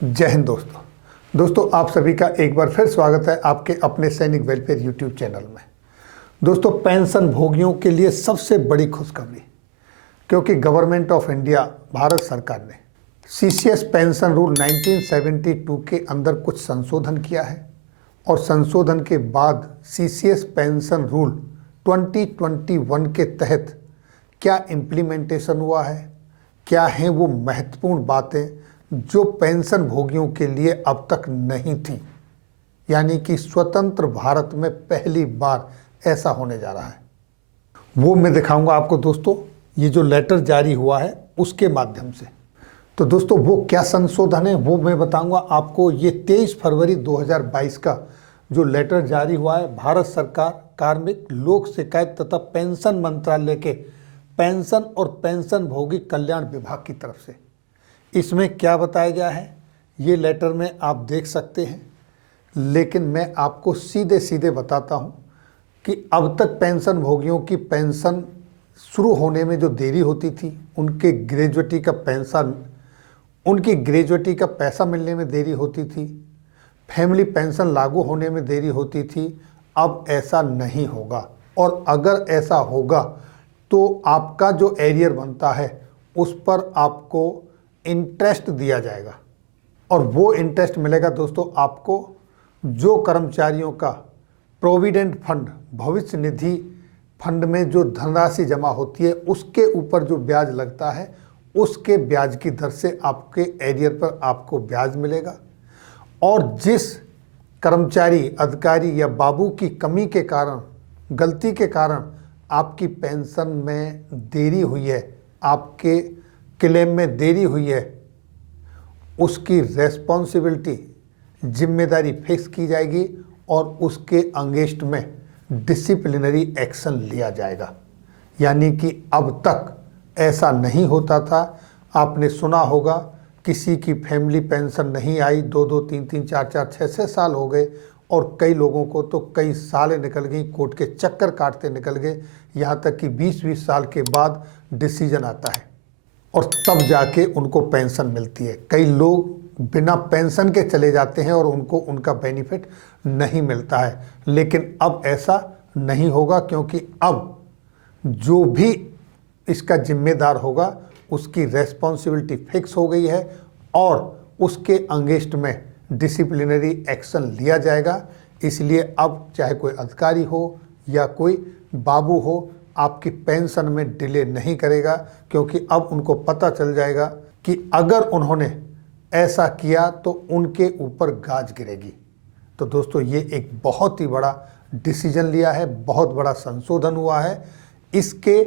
जय हिंद दोस्तों आप सभी का एक बार फिर स्वागत है आपके अपने सैनिक वेलफेयर यूट्यूब चैनल में। दोस्तों, पेंशन भोगियों के लिए सबसे बड़ी खुशखबरी, क्योंकि गवर्नमेंट ऑफ इंडिया भारत सरकार ने सीसीएस पेंशन रूल 1972 के अंदर कुछ संशोधन किया है और संशोधन के बाद सीसीएस पेंशन रूल 2021 के तहत क्या इम्प्लीमेंटेशन हुआ है, क्या हैं वो महत्वपूर्ण बातें जो पेंशन भोगियों के लिए अब तक नहीं थी। यानी कि स्वतंत्र भारत में पहली बार ऐसा होने जा रहा है, वो मैं दिखाऊंगा आपको दोस्तों। ये जो लेटर जारी हुआ है उसके माध्यम से, तो दोस्तों वो क्या संशोधन है वो मैं बताऊंगा आपको। ये 23 फरवरी 2022 का जो लेटर जारी हुआ है भारत सरकार कार्मिक लोक शिकायत तथा पेंशन मंत्रालय के पेंशन और पेंशन भोगी कल्याण विभाग की तरफ से। इसमें क्या बताया गया है ये लेटर में आप देख सकते हैं, लेकिन मैं आपको सीधे सीधे बताता हूं कि अब तक पेंशन भोगियों की पेंशन शुरू होने में जो देरी होती थी, उनकी ग्रेजुएटी का पैसा मिलने में देरी होती थी, फैमिली पेंशन लागू होने में देरी होती थी। अब ऐसा नहीं होगा, और अगर ऐसा होगा तो आपका जो एरियर बनता है उस पर आपको इंटरेस्ट दिया जाएगा, और वो इंटरेस्ट मिलेगा दोस्तों आपको जो कर्मचारियों का प्रोविडेंट फंड भविष्य निधि फंड में जो धनराशि जमा होती है उसके ऊपर जो ब्याज लगता है उसके ब्याज की दर से आपके एरियर पर आपको ब्याज मिलेगा। और जिस कर्मचारी, अधिकारी या बाबू की कमी के कारण, गलती के कारण आपकी पेंशन में देरी हुई है, आपके क्लेम में देरी हुई है, उसकी रेस्पॉन्सिबिलिटी, जिम्मेदारी फिक्स की जाएगी और उसके अगेंस्ट में डिसिप्लिनरी एक्शन लिया जाएगा। यानी कि अब तक ऐसा नहीं होता था। आपने सुना होगा किसी की फैमिली पेंशन नहीं आई, 2-2, 3-3, 4-4, 6-6 साल हो गए, और कई लोगों को तो कई सालें निकल गई, कोर्ट के चक्कर काटते निकल गए, यहाँ तक कि 20-20 साल के बाद डिसीजन आता है और तब जाके उनको पेंशन मिलती है। कई लोग बिना पेंशन के चले जाते हैं और उनको उनका बेनिफिट नहीं मिलता है, लेकिन अब ऐसा नहीं होगा, क्योंकि अब जो भी इसका जिम्मेदार होगा उसकी रेस्पॉन्सिबिलिटी फिक्स हो गई है और उसके अगेंस्ट में डिसिप्लिनरी एक्शन लिया जाएगा। इसलिए अब चाहे कोई अधिकारी हो या कोई बाबू हो, आपकी पेंशन में डिले नहीं करेगा, क्योंकि अब उनको पता चल जाएगा कि अगर उन्होंने ऐसा किया तो उनके ऊपर गाज गिरेगी। तो दोस्तों ये एक बहुत ही बड़ा डिसीजन लिया है, बहुत बड़ा संशोधन हुआ है। इसके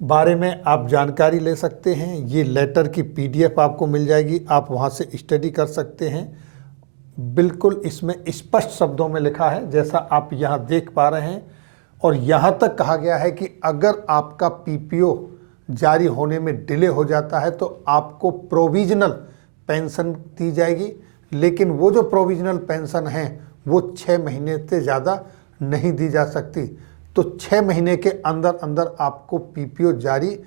बारे में आप जानकारी ले सकते हैं। ये लेटर की PDF आपको मिल जाएगी, आप वहाँ से स्टडी कर सकते हैं। बिल्कुल इसमें स्पष्ट शब्दों में लिखा है, जैसा आप यहाँ देख पा रहे हैं। और यहाँ तक कहा गया है कि अगर आपका PPO जारी होने में डिले हो जाता है तो आपको प्रोविजनल पेंशन दी जाएगी, लेकिन वो जो प्रोविजनल पेंशन है वो 6 महीने से ज़्यादा नहीं दी जा सकती। तो 6 महीने के अंदर अंदर आपको PPO जारी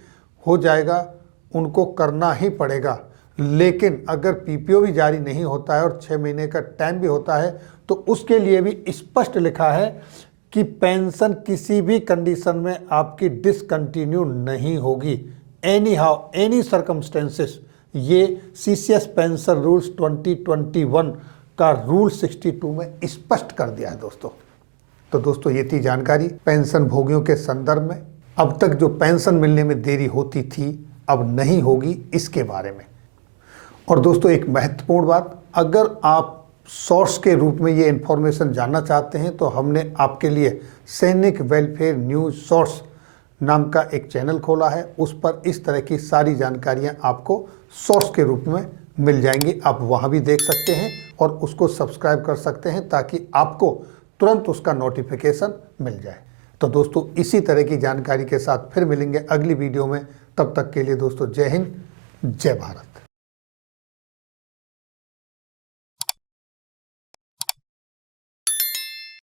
हो जाएगा, उनको करना ही पड़ेगा। लेकिन अगर PPO भी जारी नहीं होता है और 6 महीने का टाइम भी होता है तो उसके लिए भी स्पष्ट लिखा है कि पेंशन किसी भी कंडीशन में आपकी डिसकंटिन्यू नहीं होगी, एनी हाउ, एनी सर्कमस्टेंसेस। ये सीसीएस पेंशन रूल्स 2021 का रूल 62 में स्पष्ट कर दिया है दोस्तों। तो दोस्तों ये थी जानकारी पेंशन भोगियों के संदर्भ में। अब तक जो पेंशन मिलने में देरी होती थी अब नहीं होगी, इसके बारे में। और दोस्तों एक महत्वपूर्ण बात, अगर आप सोर्स के रूप में ये इन्फॉर्मेशन जानना चाहते हैं तो हमने आपके लिए सैनिक वेलफेयर न्यूज़ सोर्स नाम का एक चैनल खोला है। उस पर इस तरह की सारी जानकारियां आपको सोर्स के रूप में मिल जाएंगी। आप वहां भी देख सकते हैं और उसको सब्सक्राइब कर सकते हैं ताकि आपको तुरंत उसका नोटिफिकेशन मिल जाए। तो दोस्तों इसी तरह की जानकारी के साथ फिर मिलेंगे अगली वीडियो में। तब तक के लिए दोस्तों जय हिंद, जय भारत।